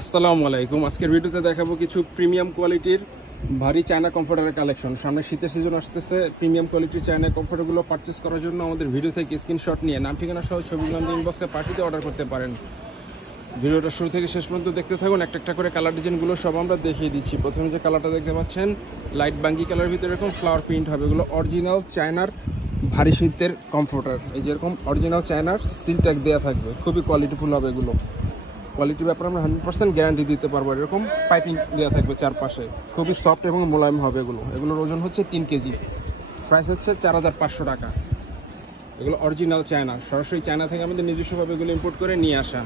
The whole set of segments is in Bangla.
আসসালামু আলাইকুম। আজকের ভিডিওতে দেখাবো কিছু প্রিমিয়াম কোয়ালিটির ভারী চায়না কমফোর্টারের কালেকশন। সামনে শীতের সিজন আসতেছে। প্রিমিয়াম কোয়ালিটির চায়না কমফোর্টারগুলো পারচেস করার জন্য আমাদের ভিডিও থেকে স্ক্রিনশট নিয়ে নাম ঠিকানা সহ ছবিগুলো আমাদের ইনবক্সে পাঠিয়ে অর্ডার করতে পারেন। ভিডিওটা শুরু থেকে শেষ পর্যন্ত দেখতে থাকুন। একটা একটা করে কালার ডিজাইনগুলো সব আমরা দেখিয়ে দিচ্ছি। প্রথমে যে কালারটা দেখতে পাচ্ছেন লাইট বাঙ্গি কালারের ভিতরে এরকম ফ্লাওয়ার প্রিন্ট হবে। এগুলো অরিজিনাল চায়নার ভারী শীতের কমফোর্টার। এই যেরকম অরিজিনাল চায়নার সিল ট্যাগ দেওয়া থাকবে, খুবই কোয়ালিটিফুল হবে এগুলো। কোয়ালিটির ব্যাপারে আমরা 100% গ্যারান্টি দিতে পারবো। এরকম পাইপিং দেওয়া থাকবে চারপাশে, খুবই সফট এবং মোলায়েম হবে এগুলো। এগুলোর ওজন হচ্ছে 3 কেজি, প্রাইস হচ্ছে 4500 টাকা। এগুলো অরিজিনাল চায়না, সরাসরি চায়না থেকে আমাদের নিজস্বভাবে এগুলো ইম্পোর্ট করে নিয়ে আসা।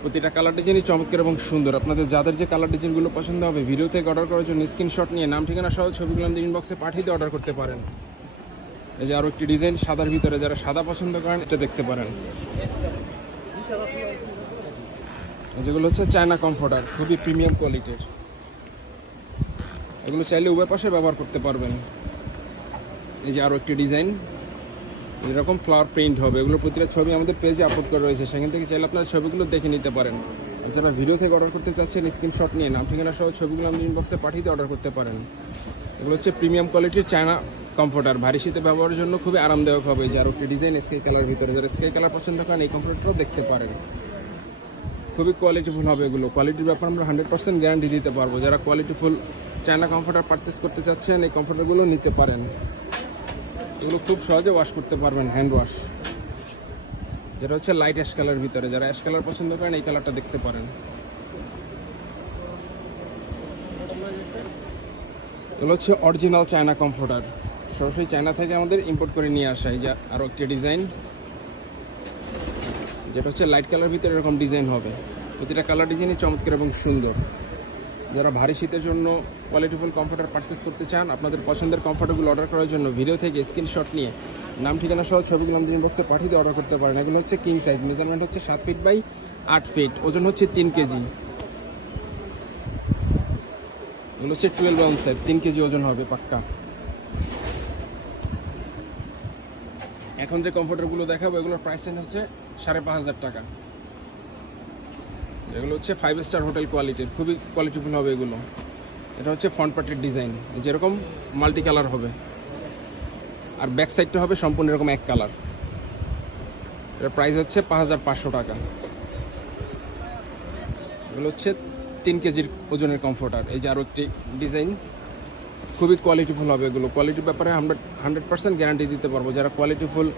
প্রতিটা কালার ডিজাইনই চমৎকার এবং সুন্দর। আপনাদের যাদের যে কালার ডিজাইনগুলো পছন্দ হবে ভিডিও থেকে অর্ডার করার জন্য স্ক্রিনশট নিয়ে নাম ঠিকানা সহ ছবিগুলো আমাদের ইনবক্সে পাঠিয়ে দিয়ে অর্ডার করতে পারেন। এই যে আরও একটি ডিজাইন সাদার ভিতরে, যারা সাদা পছন্দ করেন এটা দেখতে পারেন। যেগুলো হচ্ছে চায়না কমফোর্টার, খুবই প্রিমিয়াম কোয়ালিটির। এগুলো চাইলে উভয় পাশে ব্যবহার করতে পারবেন। এই যে আরও একটি ডিজাইন, এরকম ফ্লাওয়ার প্রিন্ট হবে। এগুলো প্রতিটা ছবি আমাদের পেজে আপলোড করা রয়েছে, সেখান থেকে চাইলে আপনারা ছবিগুলো দেখে নিতে পারেন। যারা ভিডিও থেকে অর্ডার করতে চাচ্ছেন স্ক্রিনশট নিয়ে নাম ঠিকানা সহ ছবিগুলো আমাদের ইনবক্সে পাঠিয়ে অর্ডার করতে পারেন। এগুলো হচ্ছে প্রিমিয়াম কোয়ালিটির চায়না কমফোর্টার, ভারী শীতে ব্যবহারের জন্য খুবই আরামদায়ক হবে। যে আরও একটি ডিজাইন স্কাই কালার ভিতরে, যারা স্কাই কালার পছন্দ করেন এই কমফোর্টারটাও দেখতে পারেন। খুবই কোয়ালিটিফুল হবে এগুলো। কোয়ালিটির ব্যাপারে আমরা 100% গ্যারান্টি দিতে পারবো। যারা কোয়ালিটিফুল চায়না কমফোর্টার পারচেস করতে চাচ্ছেন এই কমফোর্টারগুলো নিতে পারেন। এগুলো খুব সহজে ওয়াশ করতে পারবেন, হ্যান্ড ওয়াশ। যেটা হচ্ছে লাইট অ্যাশ কালার ভিতরে, যারা অ্যাশ কালার পছন্দ করেন এই কালারটা দেখতে পারেন। এগুলো হচ্ছে অরিজিনাল চায়না কমফোর্টার, সরাসরি চায়না থেকে আমাদের ইম্পোর্ট করে নিয়ে আসা। এই যে আরও একটি ডিজাইন, যেটা হচ্ছে লাইট কালার ভিতরে এরকম ডিজাইন হবে। প্রতিটা কালার ডিজাইনই চমৎকার এবং সুন্দর। যারা ভারী শীতের জন্য কোয়ালিটিফুল কমফোর্টার পারচেস করতে চান, আপনাদের পছন্দের কমফোর্টারগুলো অর্ডার করার জন্য ভিডিও থেকে স্ক্রিনশট নিয়ে নাম ঠিকানা সহ ছবিগুলো আমাদের ইনবক্সে পাঠিয়ে দিয়ে অর্ডার করতে পারেন। এগুলো হচ্ছে কিং সাইজ, মেজারমেন্ট হচ্ছে 7 ফিট বাই 8 ফিট, ওজন হচ্ছে 3 কেজি। এগুলো হচ্ছে 12 আউন্সের, 3 কেজি ওজন হবে পাক্কা। এখন যে কমফোর্টারগুলো দেখাবো এগুলোর প্রাইস হচ্ছে 5500 টাকা। এগুলো হচ্ছে 5 স্টার হোটেল কোয়ালিটির, খুবই কোয়ালিটিফুল হবে এগুলো। এটা হচ্ছে ফ্রন্ট পার্টের ডিজাইন, যেরকম মাল্টি কালার হবে, আর ব্যাক সাইডটা হবে সম্পূর্ণ এরকম এক কালার। এটার প্রাইস হচ্ছে 5500 টাকা। এগুলো হচ্ছে 3 কেজির ওজনের কমফোর্টার। এই যে আরও একটি ডিজাইন, খুবই কোয়ালিটিফুল হবে এগুলো। কোয়ালিটির ব্যাপারে আমরা 100% গ্যারান্টি দিতে পারবো। যারা কোয়ালিটিফুল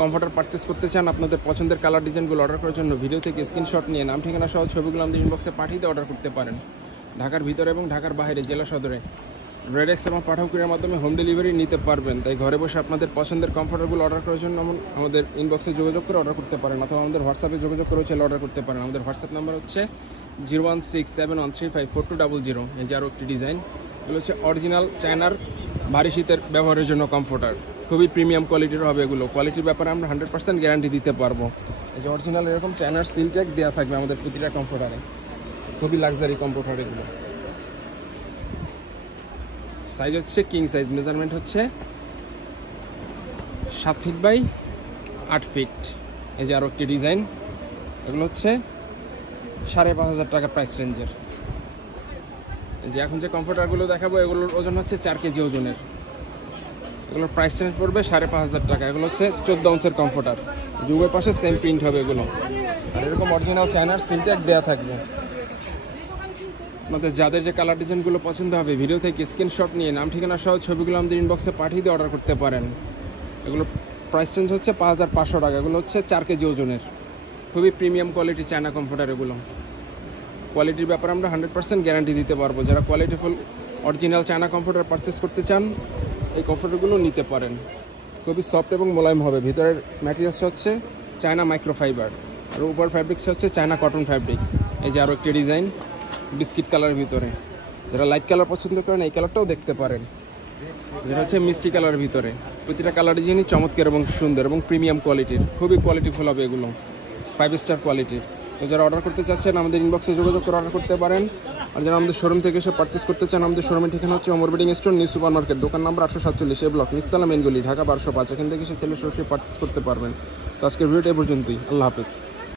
কমফোর্টার পারচেস করতে চান, আপনাদের পছন্দের কালার ডিজাইনগুলো অর্ডার করার জন্য ভিডিও থেকে স্ক্রিনশট নিয়ে নাম ঠিকানা সহ ছবিগুলো আমাদের ইনবক্সে পাঠিয়ে দিয়ে অর্ডার করতে পারেন। ঢাকার ভিতরে এবং ঢাকার বাইরে জেলা সদরে রেডেক্স এবং পাঠাও কুরিয়ার মাধ্যমে হোম ডেলিভারি নিতে পারবেন। তাই ঘরে বসে আপনাদের পছন্দের কমফোর্টারগুলো অর্ডার করার জন্য আমাদের ইনবক্সে যোগাযোগ করে অর্ডার করতে পারেন, অথবা আমাদের হোয়াটসঅ্যাপে যোগাযোগ করে চাইলে অর্ডার করতে পারেন। আমাদের হোয়াটসঅ্যাপ নাম্বার হচ্ছে 01671354200। এই যে আরও একটি ডিজাইন, এগুলো হচ্ছে অরিজিনাল চায়নার ভারী শীতের ব্যবহারের জন্য কমফোর্টার, খুবই প্রিমিয়াম কোয়ালিটির হবে এগুলো। কোয়ালিটির ব্যাপারে আমরা 100% গ্যারান্টি দিতে পারবো। এই যে অরিজিনাল এরকম চায়নার সিল ট্যাগ দেওয়া থাকবে আমাদের প্রতিটা কমফোর্টারে, খুবই লাক্সারি কমফোর্টার এগুলো। সাইজ হচ্ছে কিং সাইজ, মেজারমেন্ট হচ্ছে 7 ফিট বাই 8 ফিট। এই যে আরও একটি ডিজাইন, এগুলো হচ্ছে 5500 টাকা প্রাইস রেঞ্জের। যে এখন যে কমফোর্টারগুলো দেখাবো এগুলোর ওজন হচ্ছে 4 কেজি ওজনের। এগুলোর প্রাইস রেঞ্জ পড়বে 5500 টাকা। এগুলো হচ্ছে 14 আউন্সের কমফোর্টার, যুগের পাশে সেম প্রিন্ট হবে এগুলো, আর এরকম অরিজিনাল চায়নার সিল ট্যাগ দেওয়া থাকবে। আপনাদের যাদের যে কালার ডিজাইনগুলো পছন্দ হবে ভিডিও থেকে স্ক্রিনশট নিয়ে নাম ঠিকানা সহ ছবিগুলো আমাদের ইনবক্সে পাঠিয়ে দিয়ে অর্ডার করতে পারেন। এগুলো প্রাইস রেঞ্জ হচ্ছে 5500 টাকা। এগুলো হচ্ছে 4 কেজি ওজনের, খুবই প্রিমিয়াম কোয়ালিটি চায়না কমফোর্টার এগুলো। কোয়ালিটির ব্যাপারে আমরা 100% গ্যারান্টি দিতে পারবো। যারা কোয়ালিটিফুল অরিজিনাল চায়না কমফোর্টার পারচেস করতে চান এই কমফোর্টারগুলো নিতে পারেন। খুবই সফট এবং মোলায়েম হবে। ভিতরের ম্যাটেরিয়ালস হচ্ছে চায়না মাইক্রোফাইবার, আর উপর ফ্যাব্রিক্স হচ্ছে চায়না কটন ফ্যাব্রিক্স। এই যে আরও একটি ডিজাইন বিস্কিট কালারের ভিতরে, যারা লাইট কালার পছন্দ করেন এই কালারটাও দেখতে পারেন। যেটা হচ্ছে মিষ্টি কালারের ভিতরে। প্রতিটা কালার ডিজাইনই চমৎকার এবং সুন্দর এবং প্রিমিয়াম কোয়ালিটির, খুবই কোয়ালিটিফুল হবে এগুলো, 5 স্টার কোয়ালিটির। তো যারা অর্ডার করতে চাচ্ছেন আমাদের ইনবক্সে যোগাযোগ করে অর্ডার করতে পারেন। আর যারা আমাদের শোরুম থেকে এসে পারচেস করতে চান, আমাদের শোরুমের ঠিকানা হচ্ছে Omar building store, new super market, দোকান নাম্বার 847, এ ব্লক, নিচতলা, মেনগলি, ঢাকা 1205। এখান থেকে এসে ছেলে সরাসরি পারচেস করতে পারবেন। তো আজকের ভিডিওটা এই পর্যন্তই। আল্লাহ হাফেজ।